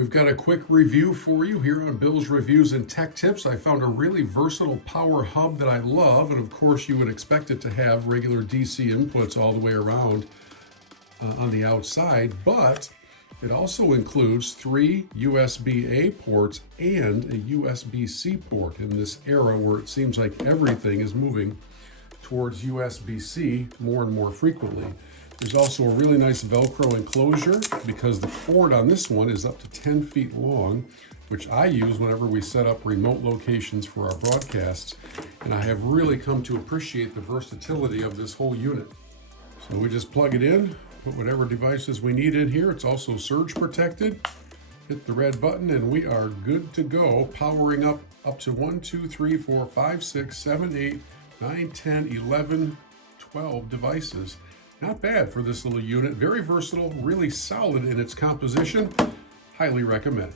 We've got a quick review for you here on Bill's Reviews and Tech Tips. I found a really versatile power hub that I love, and of course you would expect it to have regular DC inputs all the way around on the outside, but it also includes 3 USB-A ports and a USB-C port in this era where it seems like everything is moving towards USB-C more and more frequently. There's also a really nice Velcro enclosure because the cord on this one is up to 10 feet long, which I use whenever we set up remote locations for our broadcasts. And I have really come to appreciate the versatility of this whole unit. So we just plug it in, put whatever devices we need in here. It's also surge protected. Hit the red button and we are good to go, powering up to 1, 2, 3, 4, 5, 6, 7, 8, 9, 10, 11, 12 devices. Not bad for this little unit. Very versatile, really solid in its composition. Highly recommend.